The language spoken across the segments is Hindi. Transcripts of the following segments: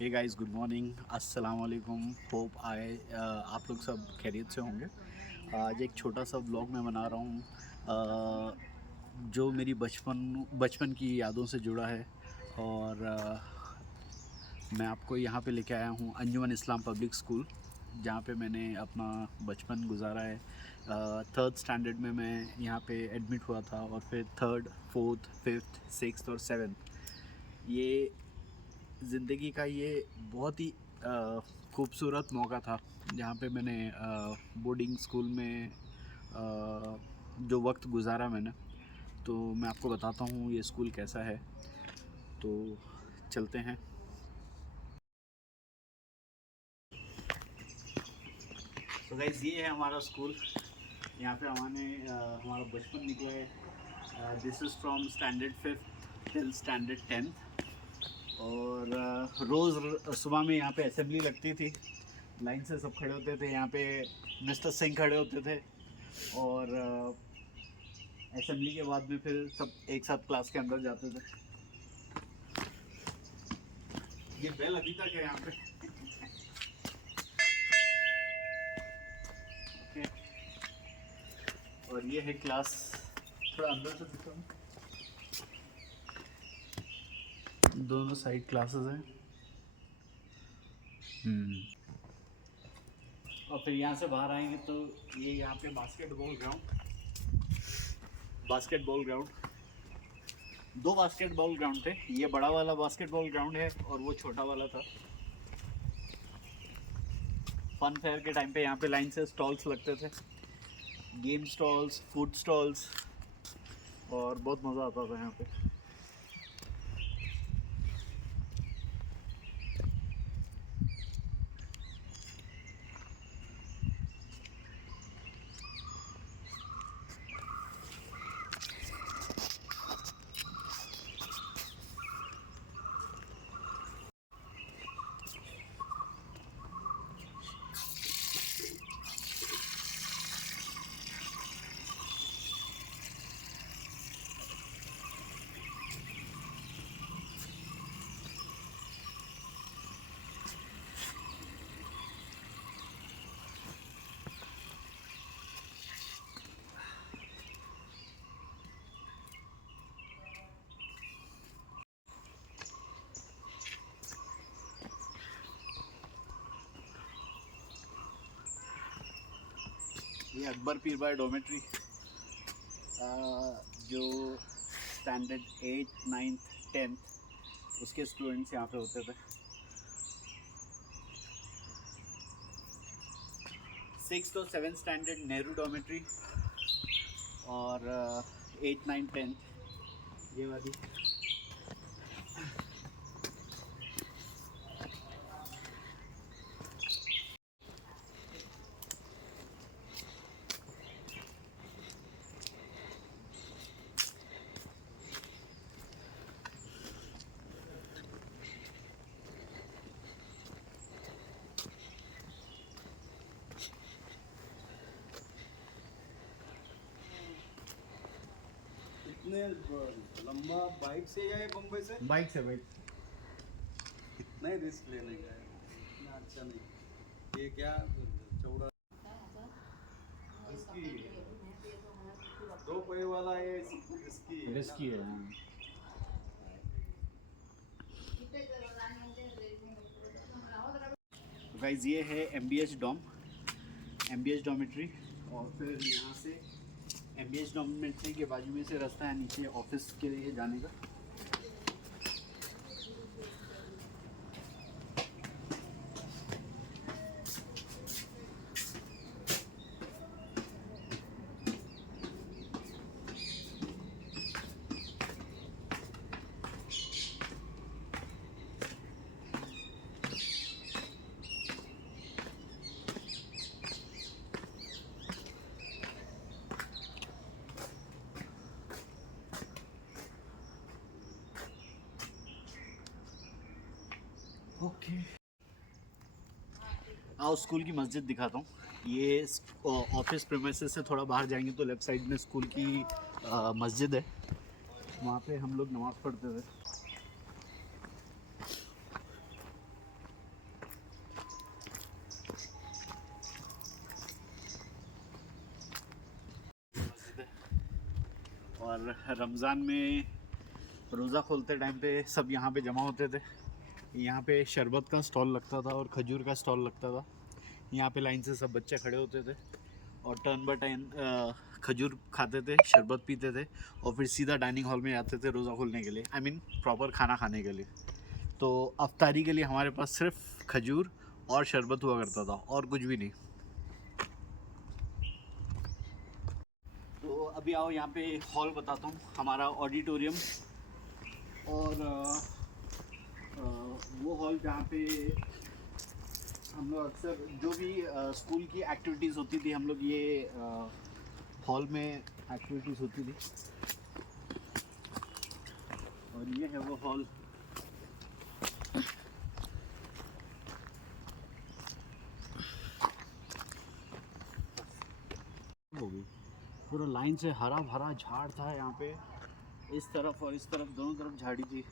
हे गाइस, गुड मॉर्निंग, अस्सलाम वालेकुम। होप आप लोग सब खैरियत से होंगे। आज एक छोटा सा व्लॉग मैं बना रहा हूँ जो मेरी बचपन की यादों से जुड़ा है। और मैं आपको यहाँ पे लेके आया हूँ अंजुमन इस्लाम पब्लिक स्कूल, जहाँ पे मैंने अपना बचपन गुजारा है। थर्ड स्टैंडर्ड में मैं यहाँ पे एडमिट हुआ था, और फिर थर्ड, फोर्थ, फिफ्थ, सिक्स्थ और सेवन्थ, ये ज़िंदगी का ये बहुत ही खूबसूरत मौका था, जहाँ पे मैंने बोर्डिंग स्कूल में जो वक्त गुजारा मैंने, तो मैं आपको बताता हूँ ये स्कूल कैसा है। तो चलते हैं। तो गाइस, ये है हमारा स्कूल। यहाँ पे हमारा बचपन निकला है। This is from standard fifth till standard tenth. और रोज़ सुबह में यहाँ पे असेंबली लगती थी। लाइन से सब खड़े होते थे यहाँ पे। मिस्टर सिंह खड़े होते थे, और असेंबली के बाद में फिर सब एक साथ क्लास के अंदर जाते थे। ये बेल अभी तक है यहाँ पे। ओके। और ये है क्लास। थोड़ा अंदर से दिखा, दोनों साइड क्लासेस हैं। और फिर यहाँ से बाहर आएंगे तो ये यहाँ पे बास्केटबॉल ग्राउंड, दो बास्केटबॉल ग्राउंड थे। ये बड़ा वाला बास्केटबॉल ग्राउंड है, और वो छोटा वाला था। फन फेयर के टाइम पे यहाँ पे लाइन से स्टॉल्स लगते थे, गेम स्टॉल्स, फूड स्टॉल्स, और बहुत मज़ा आता था यहाँ पे। ये अकबर पीरबाई डोमेट्री, जो स्टैंडर्ड 8, 9th, 10th उसके स्टूडेंट्स यहाँ पे होते थे। 6th और 7th स्टैंडर्ड नेहरू डोमेट्री, और 8, 9, 10th ये वाली। इतने लंबा बाइक से या बम्बई से? बाइक से, बाइक। नहीं, रिस्क लेने का है, इतना अच्छा नहीं। ये क्या चौड़ा रिस्की है। दो पहिए वाला ये रिस्की है, रिस्की है। गाइस, ये है MBH डॉमेट्री। और फिर यहाँ से MBH डॉमेट्री के बाजू में से रास्ता है नीचे ऑफिस के लिए जाने का। ओके, आओ स्कूल की मस्जिद दिखाता हूँ। ये ऑफिस प्रेमिसेस से थोड़ा बाहर जाएंगे तो लेफ़्ट साइड में स्कूल की मस्जिद है। वहाँ पे हम लोग नमाज़ पढ़ते थे। रमज़ान में रोज़ा खोलते टाइम पे सब यहाँ पे जमा होते थे। यहाँ पे शरबत का स्टॉल लगता था और खजूर का स्टॉल लगता था। यहाँ पे लाइन से सब बच्चे खड़े होते थे और टर्न बाय टर्न खजूर खाते थे, शरबत पीते थे और फिर सीधा डाइनिंग हॉल में आते थे रोज़ा खोलने के लिए, आई मीन प्रॉपर खाना खाने के लिए। तो अफ्तारी के लिए हमारे पास सिर्फ खजूर और शरबत हुआ करता था और कुछ भी नहीं। तो अभी आओ यहाँ पे हॉल बताता हूँ, हमारा ऑडिटोरियम और वो हॉल जहाँ पे हम लोग अक्सर जो भी स्कूल की एक्टिविटीज़ होती थी हम लोग ये हॉल में एक्टिविटीज़ होती थी। और ये है वो हॉल। होगी पूरा लाइन से हरा भरा झाड़ था यहाँ पे, इस तरफ और इस तरफ दोनों तरफ झाड़ी थी।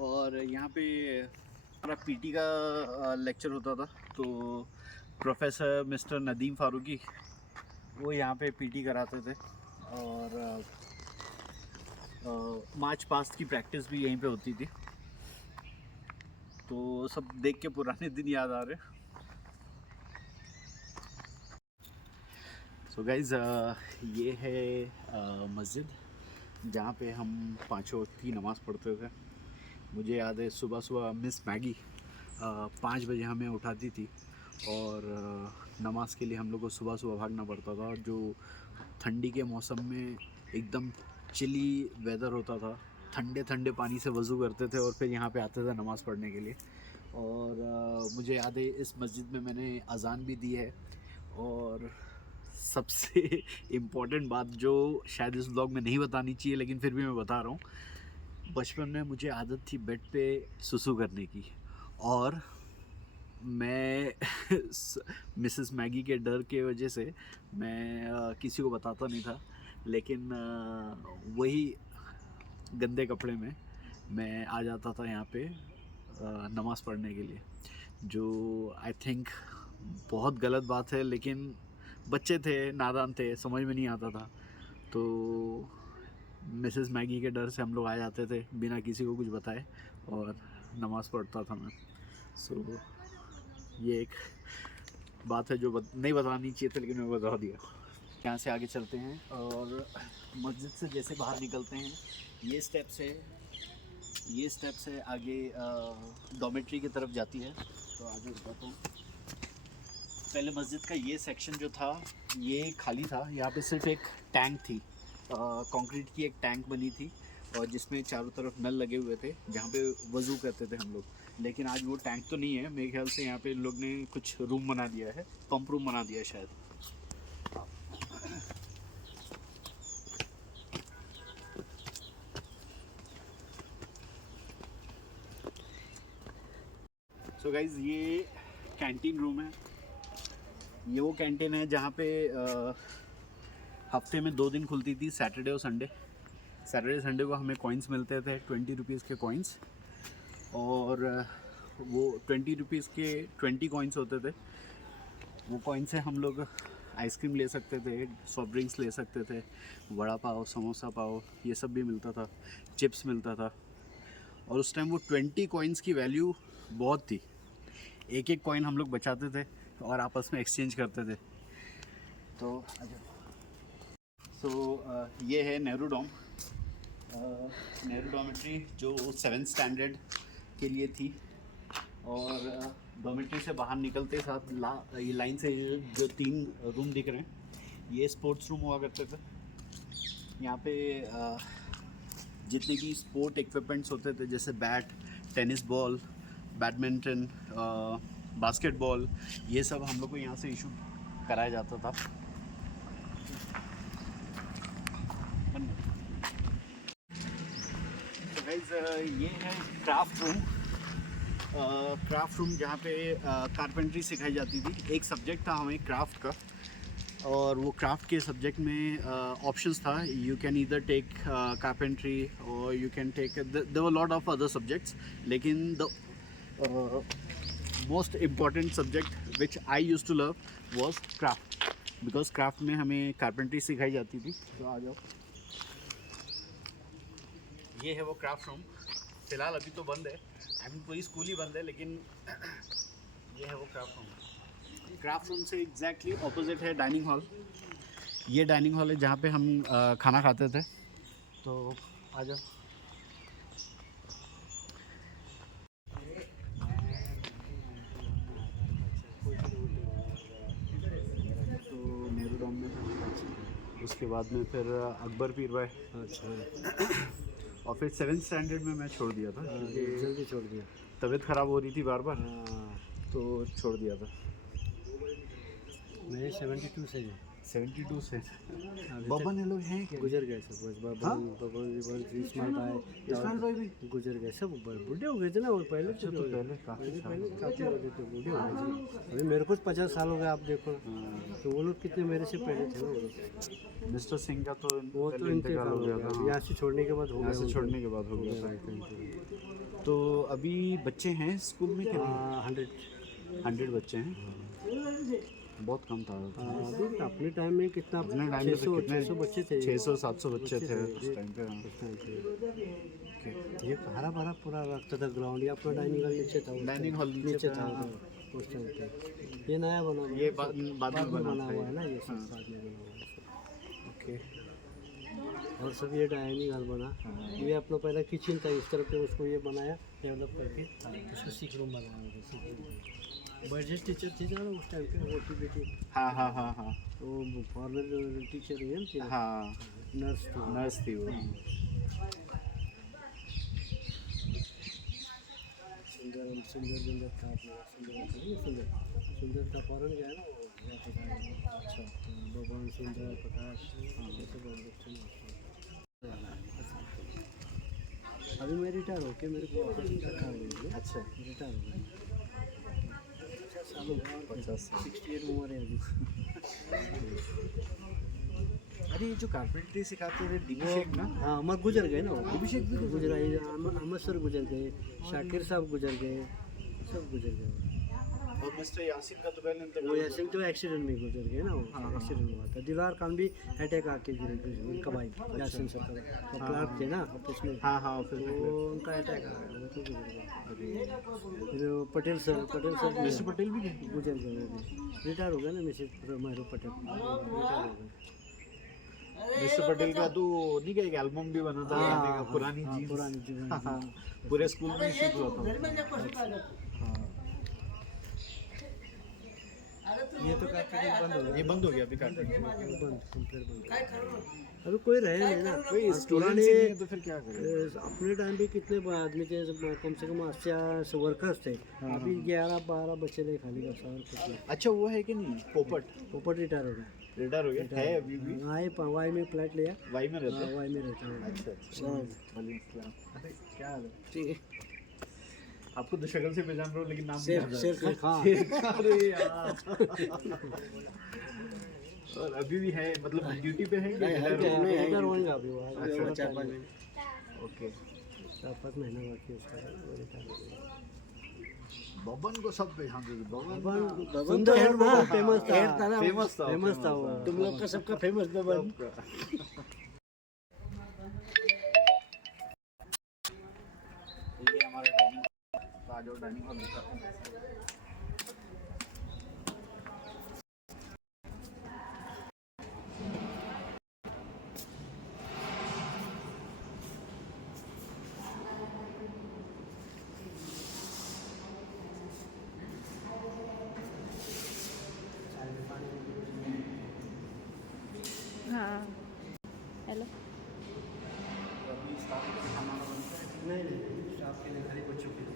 और यहाँ पे हमारा पीटी का लेक्चर होता था, तो प्रोफेसर मिस्टर नदीम फारूकी वो यहाँ पे पीटी कराते थे। और मार्च पास्ट की प्रैक्टिस भी यहीं पे होती थी। तो सब देख के पुराने दिन याद आ रहे। सो गाइज़ ये है मस्जिद जहाँ पे हम पाँचों वक्त की नमाज़ पढ़ते थे। मुझे याद है सुबह सुबह मिस मैगी 5 बजे हमें उठाती थी और नमाज़ के लिए हम लोग को सुबह सुबह भागना पड़ता था। और जो ठंडी के मौसम में एकदम चिली वेदर होता था, ठंडे ठंडे पानी से वज़ू करते थे और फिर यहाँ पे आते थे नमाज़ पढ़ने के लिए। और मुझे याद है इस मस्जिद में मैंने अज़ान भी दी है। और सबसे इम्पॉर्टेंट बात जो शायद इस ब्लॉग में नहीं बतानी चाहिए लेकिन फिर भी मैं बता रहा हूँ, बचपन में मुझे आदत थी बेड पे सुसु करने की। और मैं मिसेस मैगी के डर के वजह से मैं किसी को बताता नहीं था, लेकिन वही गंदे कपड़े में मैं आ जाता था यहाँ पे नमाज़ पढ़ने के लिए, जो आई थिंक बहुत गलत बात है। लेकिन बच्चे थे, नादान थे, समझ में नहीं आता था, तो मिसेस मैगी के डर से हम लोग आ जाते थे बिना किसी को कुछ बताए और नमाज़ पढ़ता था मैं। सो ये एक बात है जो नहीं बतानी चाहिए थी लेकिन मैं बता दिया। यहाँ से आगे चलते हैं और मस्जिद से जैसे बाहर निकलते हैं ये स्टेप से आगे डॉर्मेट्री की तरफ जाती है। तो आगे बताता हूँ। पहले मस्जिद का ये सेक्शन जो था ये खाली था, यहाँ पे सिर्फ एक टैंक थी, कंक्रीट की एक टैंक बनी थी और जिसमें चारों तरफ नल लगे हुए थे जहाँ पे वज़ू करते थे हम लोग। लेकिन आज वो टैंक तो नहीं है, मेरे ख्याल से यहाँ पे लोग ने कुछ रूम बना दिया है, पंप रूम बना दिया है शायद। सो गाइज ये कैंटीन रूम है। ये वो कैंटीन है जहाँ पे हफ्ते में 2 दिन खुलती थी, सैटरडे और संडे। सैटरडे संडे को हमें कॉइन्स मिलते थे 20 रुपीज़ के कॉइन्स, और वो 20 रुपीज़ के 20 कॉइन्स होते थे। वो कॉइन से हम लोग आइसक्रीम ले सकते थे, सॉफ्ट ड्रिंक्स ले सकते थे, वड़ा पाव, समोसा पाव ये सब भी मिलता था, चिप्स मिलता था। और उस टाइम वो 20 कॉइन्स की वैल्यू बहुत थी। एक एक कॉइन हम लोग बचाते थे और आपस में एक्सचेंज करते थे। तो ये है नेहरू डॉम, नेहरू डॉमेट्री जो 7th स्टैंडर्ड के लिए थी। और डॉमेट्री से बाहर निकलते साथ ये लाइन से जो 3 रूम दिख रहे हैं ये स्पोर्ट्स रूम हुआ करते थे। यहाँ पे जितने भी स्पोर्ट इक्विपमेंट्स होते थे जैसे bat, tennis ball, badminton, basketball, ये सब हम लोग को यहाँ से इशू कराया जाता था। तो गाइस ये है क्राफ्ट रूम। क्राफ्ट रूम जहाँ पे कारपेंट्री सिखाई जाती थी। एक सब्जेक्ट था हमें क्राफ्ट का, और वो क्राफ्ट के सब्जेक्ट में ऑप्शंस था, you can either take carpentry और you can take there were lot of other subjects, लेकिन the most important subject which I used to love was craft, because craft में हमें कारपेंट्री सिखाई जाती थी। तो आ जाओ। ये है वो क्राफ्ट रूम। फ़िलहाल अभी तो बंद है, आई मीन पूरी स्कूल ही बंद है, लेकिन ये है वो क्राफ्ट रूम। क्राफ्ट रूम से एग्जैक्टली ऑपोजिट है डाइनिंग हॉल। ये डाइनिंग हॉल है जहाँ पे हम खाना खाते थे। तो आ जाओ। तो नेहरू डैम में था, उसके बाद में फिर अकबर पीर भाई, अच्छा, और फिर 7th स्टैंडर्ड में मैं छोड़ दिया था क्योंकि जल्दी छोड़ दिया। तबीयत ख़राब हो रही थी बार बार, हाँ, तो छोड़ दिया था। मैं 72 से ही 72 से अभी बबन ये लोग हैं क्या? गुजर गए सब, बस हाँ? इस्माइल भाई इस्माइल भाई भी गुजर गए सब, बूढ़े हो गए थे ना। और पहले अच्छा, तो पहले काफ़ी पहले काफ़ी बूढ़े थे, बूढ़े हो गए थे। अभी मेरे को 50 साल हो गए, आप देखो ना। तो वो लोग कितने मेरे से पहले थे ना वो लोग। मिस्टर सिंह का तो वो तो पहले इंतकाल हो गया था, यहाँ से छोड़ने के बाद हो यहाँ गया। से छोड़ने के बाद हो गया था। तो अभी बच्चे हैं स्कूल में कितने? 100 बच्चे हैं, बहुत कम था। अभी अपने टाइम में कितना, अपने टाइम में तो 600 बच्चे थे, 600-700 बच्चे थे उस टाइम पे। उस टाइम पे। ये हरा भरा पूरा रखता था ग्राउंड। ये अपना डाइनिंग हॉल नीचे था, डाइनिंग हॉल नीचे था उस टाइम पे। ये नया बना हुआ ये है, बाद में बना था हुआ है ना, ये सब बाद में बना हुआ है। ओके। और सब ये डाइनिंग हॉल बना। ये अपना पहला किचन था, इस तरफ पे उसको ये बनाया डेवलप करके, उसको सीख रूम बनाया। बजट टीचर थे ना उस टाइम पे, वो बेटी। हाँ हाँ हाँ हाँ वो फॉर्मल टीचर है, हाँ, नर्स थी वो। सुंदर था अपना, सुंदर था, फॉरन गया ना वो। अच्छा, भगवान सुंदर प्रकाश, अभी मैं रिटायर होके मेरे को रखा हुआ है। अच्छा, रिटायर हो गया, 50 साल। 68 उम्र है अभी। अरे ये जो कारपेंटरी सिखाते थे डिभिषेक ना, हाँ, मैं गुजर गए ना वो। डिभिषेक भी गुजरा, अहमद सर गुजर गए, शाकिर साहब गुजर गए, सब गुजर गए। और मिस्टर यासिन का तो पहले वो इंतकाल यासिन तो एक्सीडेंट में गुजर गए ना, वो एक्सीडेंट हुआ था। दिलवार खान भी अटैक आके गिरे थे, उनका भाई यासिन सर का क्लार्क थे ना ऑफिस में, हाँ हाँ फिर तो उनका अटैक आया, वो तो गुजर गए। फिर पटेल सर मिस्टर पटेल भी गए। गुजर गए, रिटायर हो गए ना मिस्टर महरू पटेल, रिटायर हो गए। मिस्टर पटेल का तो नहीं क्या एक एल्बम भी बना था गाने का, पुरानी जीन्स। पुरानी जीवन। हाँ, पूरे स्कूल में शूट हुआ था। हाँ, ये तो कारपेंटिंग बंद हो गया, ये बंद हो गया अभी कारपेंटरी। बंद, कंप्लीट बंद। अभी कोई रहे नहीं ना, कोई और स्टूडेंट नहीं है तो फिर क्या करें? अपने टाइम पे कितने आदमी थे, कम से कम 80 वर्कर्स थे। अभी 11-12 बच्चे थे खाली का, और कुछ नहीं। अच्छा वो है कि नहीं पोपट? पोपट रिटायर हो गया, रिटायर हो गया है अभी भी? आए वाई में फ्लैट लिया, वाई में रहता है? वाई में रहता है। अच्छा अच्छा। वालेकुम अस्सलाम। अरे क्या हाल है? ठीक है। आपको तो शक्ल से पहचान रहा हूँ लेकिन नाम नहीं शेर याद शेर आ खान। रहा। अरे यार। और अभी भी है, मतलब ड्यूटी पे है कि रिटायर होएगा अभी वो। अच्छा, 4-5 महीने, ओके। 4-5 महीना बाकी है उसका, वो रिटायर हो गया। बबन को सब पहचानते थे। बबन बबन सुंदर है ना, फेमस था, फेमस था वो। तुम लोग का सबका फेमस बबन। ये हमारा डाइनिंग का जो डाइनिंग हॉल दिखा है। हाँ हेलो। अभी स्टाफ का खाना बनता है। नहीं, स्टाफ के लिए खाली बच्चों के लिए।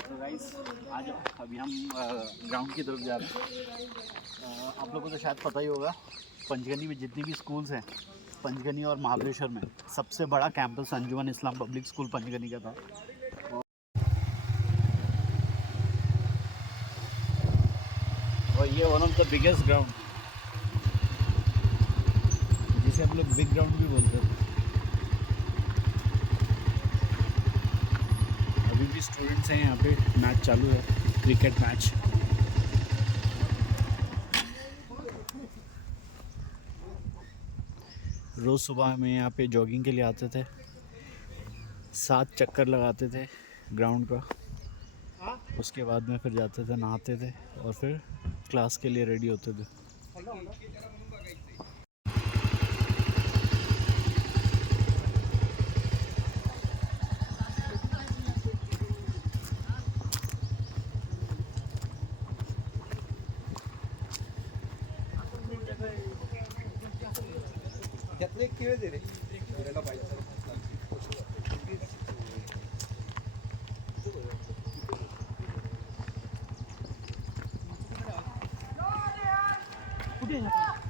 तो गाइस आ जाओ, अभी हम ग्राउंड की तरफ जा रहे हैं। आप लोगों को तो शायद पता ही होगा, पंचगनी में जितनी भी स्कूल्स हैं, पंचगनी और महाबलेश्वर में सबसे बड़ा कैंपस अंजुमन इस्लाम पब्लिक स्कूल पंचगनी का था। और ये one of the biggest ground, जिसे हम लोग बिग ग्राउंड भी बोलते हैं। अभी भी स्टूडेंट्स हैं यहाँ पे, मैच चालू है, क्रिकेट मैच। रोज़ सुबह में यहाँ पे जॉगिंग के लिए आते थे, 7 चक्कर लगाते थे ग्राउंड का। उसके बाद में फिर जाते थे, नहाते थे और फिर क्लास के लिए रेडी होते थे। त्यातलं एक केळ दे रे फिरायला पाहिजे कुठे आहे?